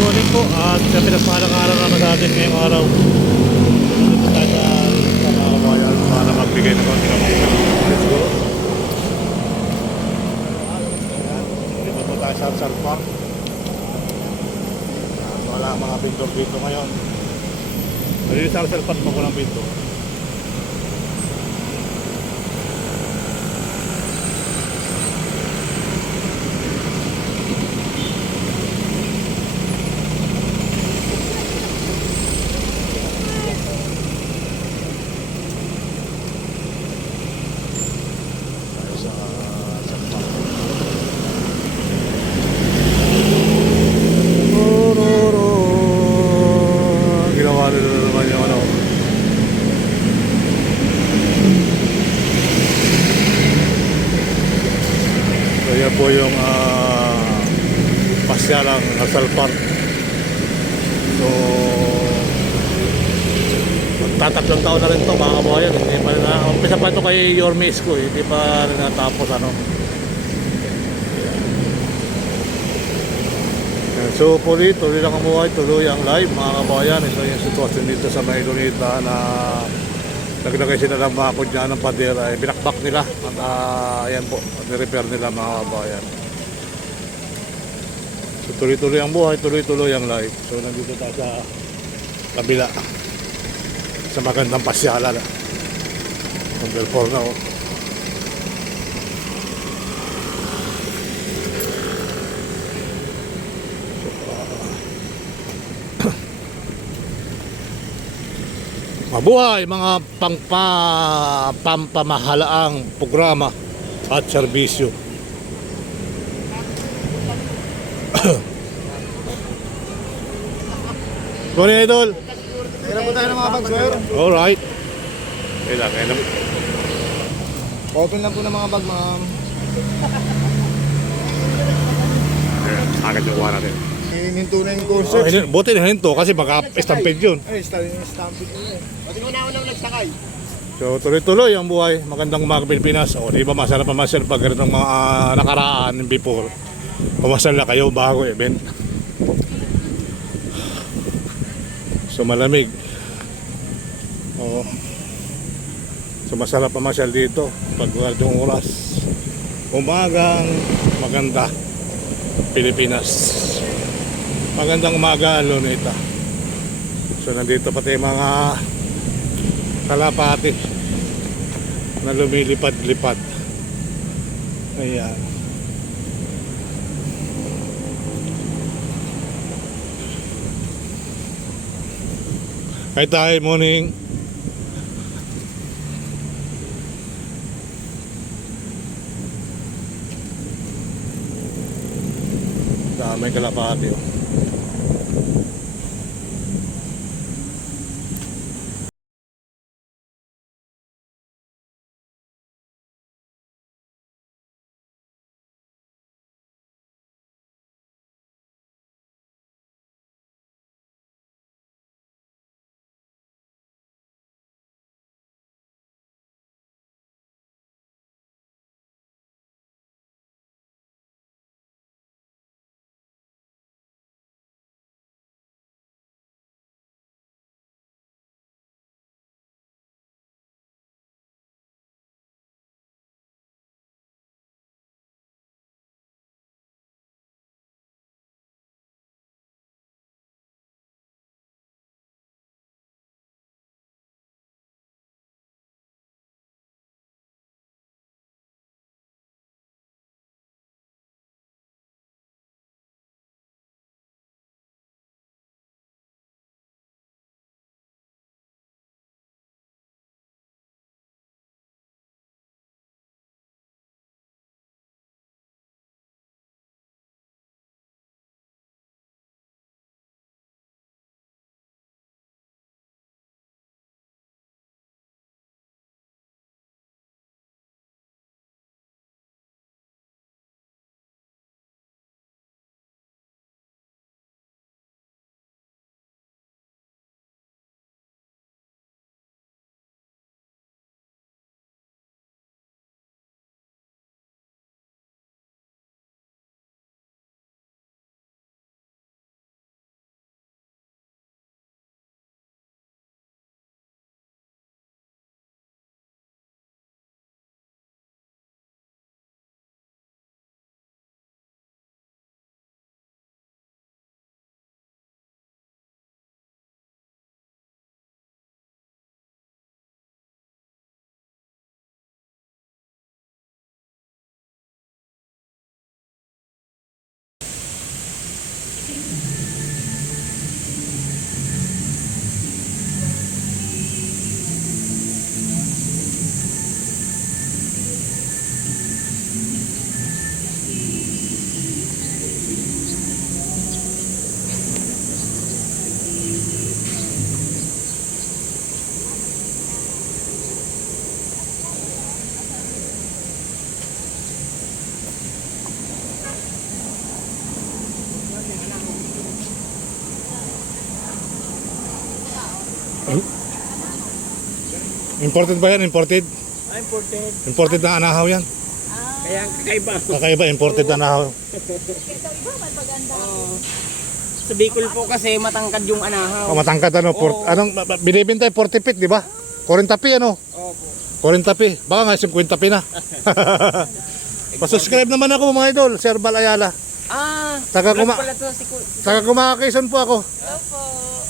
morning po at sa pinagpahalang araw naman sa atin ngayong araw. Dito tayo sa mga kabayan para magbigay ng konti ng mga. Let's go. Dito po tayo sa Arsal Park. Wala ang mga pintor dito ngayon. Dito sa Arsal Park pa walang pintor. Ginawa nila naman yung ano. So yan po yung pasyalang Arsal Park. So magtatatlong taon na rin ito mga kabayan. Hindi pa rin umpisa pa ito kay Yorme Isko, hindi pa rin natapos ano. So tuloy lang ang buhay, tuloy ang live mga kabayan. Ito yung sitwasyon dito sa Maynilita na naglagay sila ng bakod dyan ng pader, ay binakbak nila at ayan po, nirepair nila mga kabayan. So tuloy-tuloy ang buhay, tuloy-tuloy ang live. So nandito tayo sa kabila sa magandang pasyalan number 4 na oh. Mabuhay mga pampamahalaang programa at serbisyo. Morning idol. Kailan po tayo ng mga bag, sir? Alright. Kailan. Open lang po ng mga bag, ma'am. Agad yung kuha natin. Hininto na yung course. Buti na hinto kasi maka-stampede yun. Ay, stampede yun eh. Pati ko na unang nagsakay. So tuloy-tuloy ang buhay. Magandang umaga Pilipinas. O di ba masarap pamasyal pag ganitong mga nakaraan before. Pamasyal na kayo bago event. So malamig. Oo. So masarap pamasyal dito pag ganitong oras. Umagang maganda Pilipinas. Magandang umaga Luneta. So nandito pati mga kalapati na lumilipad-lipad. Ayan. Hi tayo, morning. Daming kalapati oh. Imported ba yan? Imported? Important. Imported na anahaw yan. Kaya kakaiba. Kakaiba, imported na anahaw. Sa Bicol po kasi matangkad yung anahaw. O, matangkad ano? Oo. Anong binibintay? 40 feet, di ba? 40 pi ano? Opo. 40 pi. Baka nga 50 pi na. Pa-subscribe naman ako mga idol. Sir Bal Ayala. Taga vlog Kuma- pala to si Taga Kumakaisan po ako.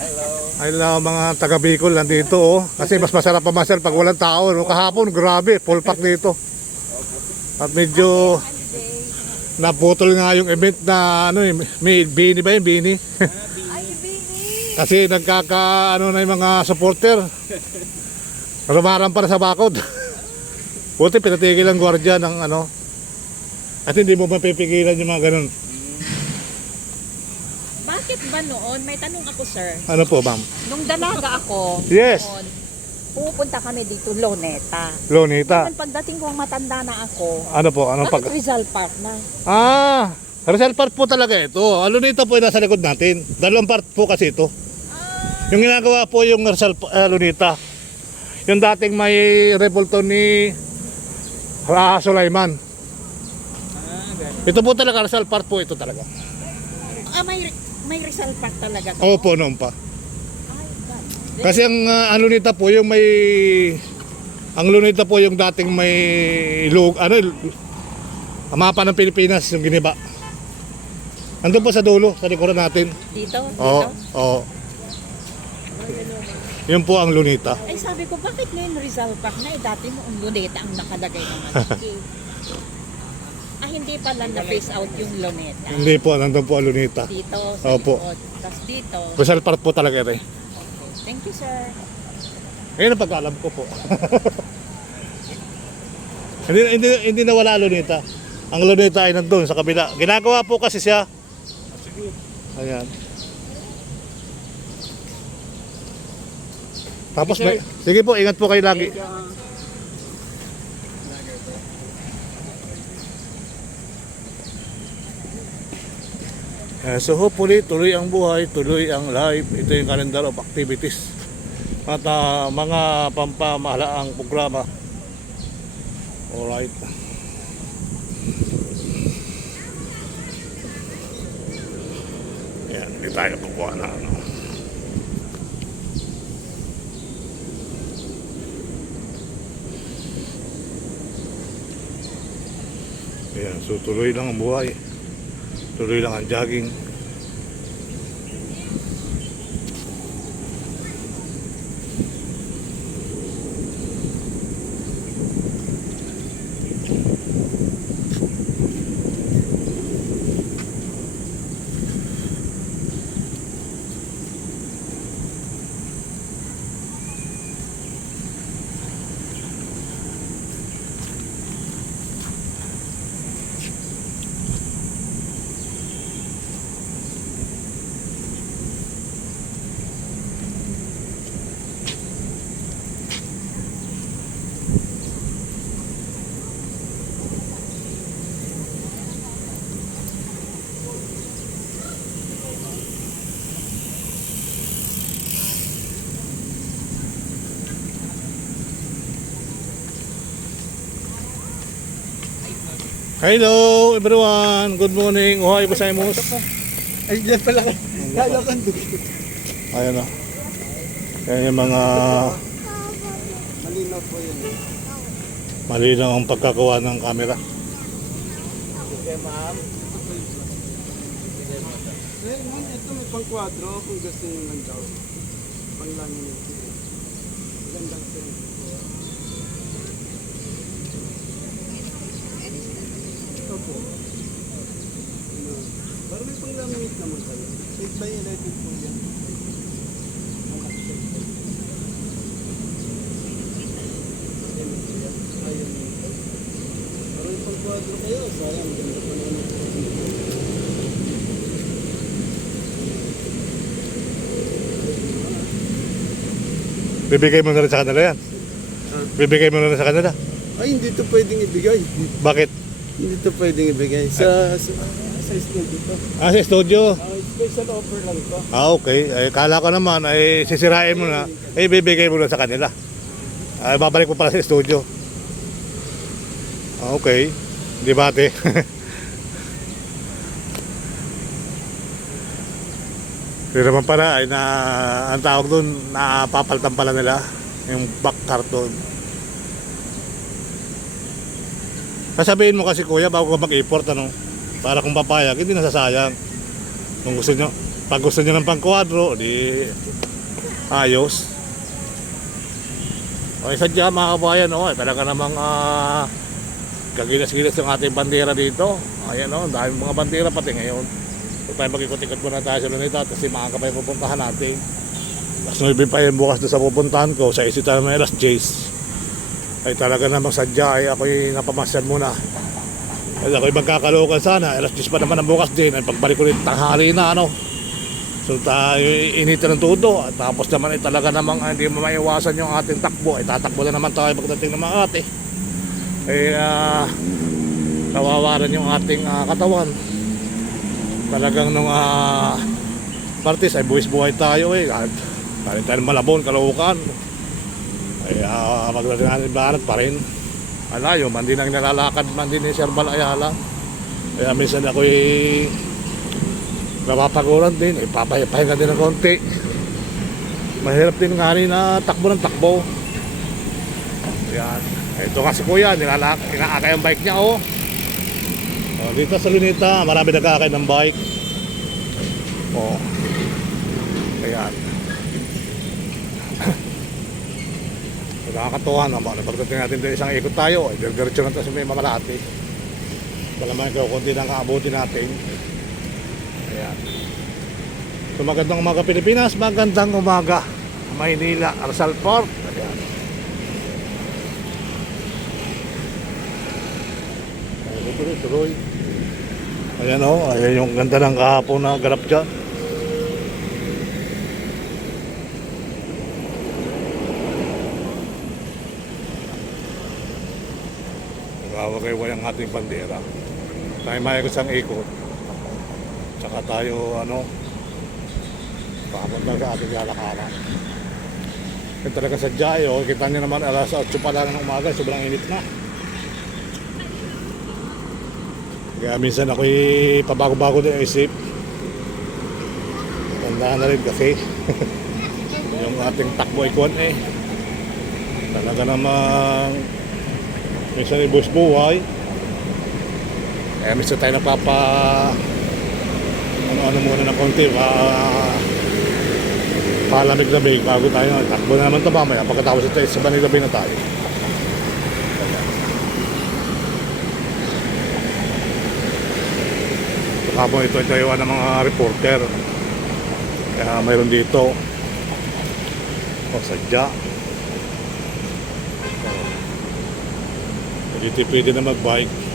Hello. Hello mga taga Bicol nandito oh. Kasi mas masarap pa masal pag walang tao. No? Kahapon grabe, full pack dito. At medyo naputol nga yung event na ano eh, may bini ba yun? Bini? Kasi nagkaka ano na yung mga supporter. Rumaran para sa bakod. Buti pinatigil ang gwardiya ng ano. At hindi mo mapipigilan yung mga ganun. Bakit ba noon? May tanong ako, sir. Ano po, ma'am? Nung dalaga ako, Yes. noon, pupunta kami dito, Loneta. Lonita. Ngayon, pagdating ko, matanda na ako. Ano po? Anong Bakit pag... Rizal Park na? Rizal Park po talaga ito. Ang Lunita po yung nasa likod natin. Dalawang part po kasi ito. Yung ginagawa po yung Lunita. Yung dating may revolto ni Sulaiman. Ito po talaga, Rizal Park po ito talaga. May Rizal Park talaga. Opo, noon pa. Ay, God. Kasi ang Lunita po yung may... Ang Lunita po yung dating may mapa ng Pilipinas, yung giniba. Andun po sa dulo, sa likuran natin. Dito? Oo, Dito? oo. Yun po ang Lunita. Ay, sabi ko, bakit ngayon Rizal Park na? Dati mo ang Luneta ang nakalagay naman. Hindi pala na-face out yung Luneta. Hindi po, nandun po ang Lunita. Dito, sa Opo. likod. Tapos dito. Rizal Park po talaga ito. Thank you, sir. Ngayon ang pag-alam ko po. hindi nawala ang Lunita. Ang Lunita ay nandun sa kabila. Ginagawa po kasi siya. Ayan. Tapos sige po, ingat po kayo lagi. So hopefully tuloy ang buhay, tuloy ang life. Ito yung calendar of activities at mga pampamahalaang programa. Alright. Yan, hindi tayo kukuha na ano. Ayan, so tuloy lang ang buhay. Tuloy lang ang jogging. Hello everyone, good morning. Ohay gozaimasu. Ay, dyan pala ka. Kala ka Ayan na. Ayan yung mga malinaw po yun. malinaw ang pagkakawa ng camera. Okay, ma'am. Eh, ma'am, ito may pang-kwadro kung gusto nyo lang daw. Pang-laminate. Gandang sa'yo. Ito po. Parang may pang-laminate naman kayo. Safe by electric po yan. Ayun. Parang may pang-kwadro kayo. Sayang, ganda pa naman ito. Bibigay mo na rin sa kanila yan. Bibigay mo na rin sa kanila. Ay, hindi to pwedeng ibigay. Bakit? Hindi to pwedeng ibigay. Sa studio dito. Sa studio. Sa Special offer lang to. Okay. Ay, kala ko naman, ay sisirain mo na, ay bibigay mo na sa kanila. Ay, babalik mo pala sa studio. Okay. Di ba, ate? Pero naman pala, ay na, ang tawag doon, napapaltan pala nila yung back carton. Sasabihin mo kasi kuya, bago ka mag-import, ano, para kung papayag, hindi nasasayang. Kung gusto nyo, pag gusto nyo ng pang-kwadro, di ayos. Okay, sadya mga kabayan, oh, talaga namang kagilas-gilas yung ating bandera dito. Ayan, oh, dahil mga bandera pati ngayon. So tayo mag-ikot-ikot muna tayo sa Luneta, kasi mga kapay pupuntahan natin. Mas 9 pa yung bukas doon sa pupuntahan ko, sa isita ng Elas Jays. Ay talaga namang sadya, ay ako'y napamasyan muna. Ay ako'y magkakalokan sana, Elas Jays pa naman ang bukas din. Ay pagbalik ko rin tanghali na, ano. So tayo initin ng todo. At tapos naman ay talaga namang hindi mo maiwasan yung ating takbo. Ay tatakbo na naman tayo pagdating ng mga ate. Ay kawawaran yung ating katawan. Talagang nung parties ay buwis-buhay tayo eh. Galing tayo ng Malabon, Caloocan. Ay magdating natin barat pa rin. Alayo, man din ang nalalakad, man din ni Sir Bal Ayala. Kaya minsan ako'y napapaguran din, papahinga din ng konti. Mahirap din nga rin na takbo ng takbo. Yan. Ito nga si kuya, inaakay ang bike niya, oh. Dito sa Luneta, marami nag-aakay ng bike. Oh. Ayan. Nakakatuwa naman. Pagdating natin doon isang ikot tayo, diretso na tayo sa may Mamalati. Wala man ikaw, kunti nang kaabuti natin. Ayan. So magandang umaga Pilipinas, magandang umaga Maynila, Rizal Port. Ayan. Tuloy. Ayan o, ayan yung ganda ng kahapon na ganap dyan. Nagawagay ang ating bandera. Tayo mayroon isang ikot. Tsaka tayo papunta sa ating lalakaran. Kaya talaga sadya yun, kita nyo naman alas 8 pa lang ng umaga, sobrang init na. Kaya minsan ako'y pabago-bago din ang isip. Tandaan na rin kasi yung ating takbo ikon eh. Talaga namang minsan ibus buhay. Kaya minsan tayo ano muna ng konti, palamig-lamig bago tayo. Takbo na naman ito mamaya pagkatapos ito sa banilabing na tayo. Habang ito tayo ng mga reporter, kaya mayroon dito sadya dito pwede na mag-bike.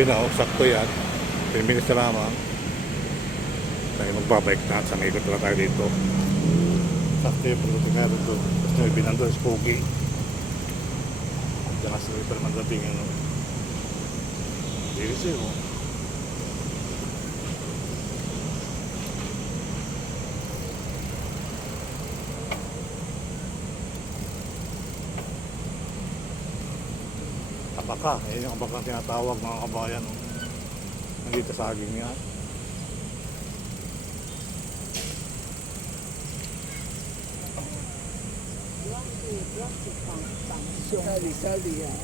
Sabi na, sakto yan. 10 minutes na lamang. Tayo magbabike na. Sa ikot na tayo dito. Sakto yung pagdating na rin doon. Tapos na ibinando sa Spoky. Diyan kasi pa naman dating ano. Diris yun. Abaka, yun yung abakang tinatawag mga kabayan. Nandito sa aging yan. Sali yan.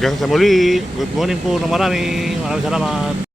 Hanggang sa muli. Good morning po na marami. Maraming salamat.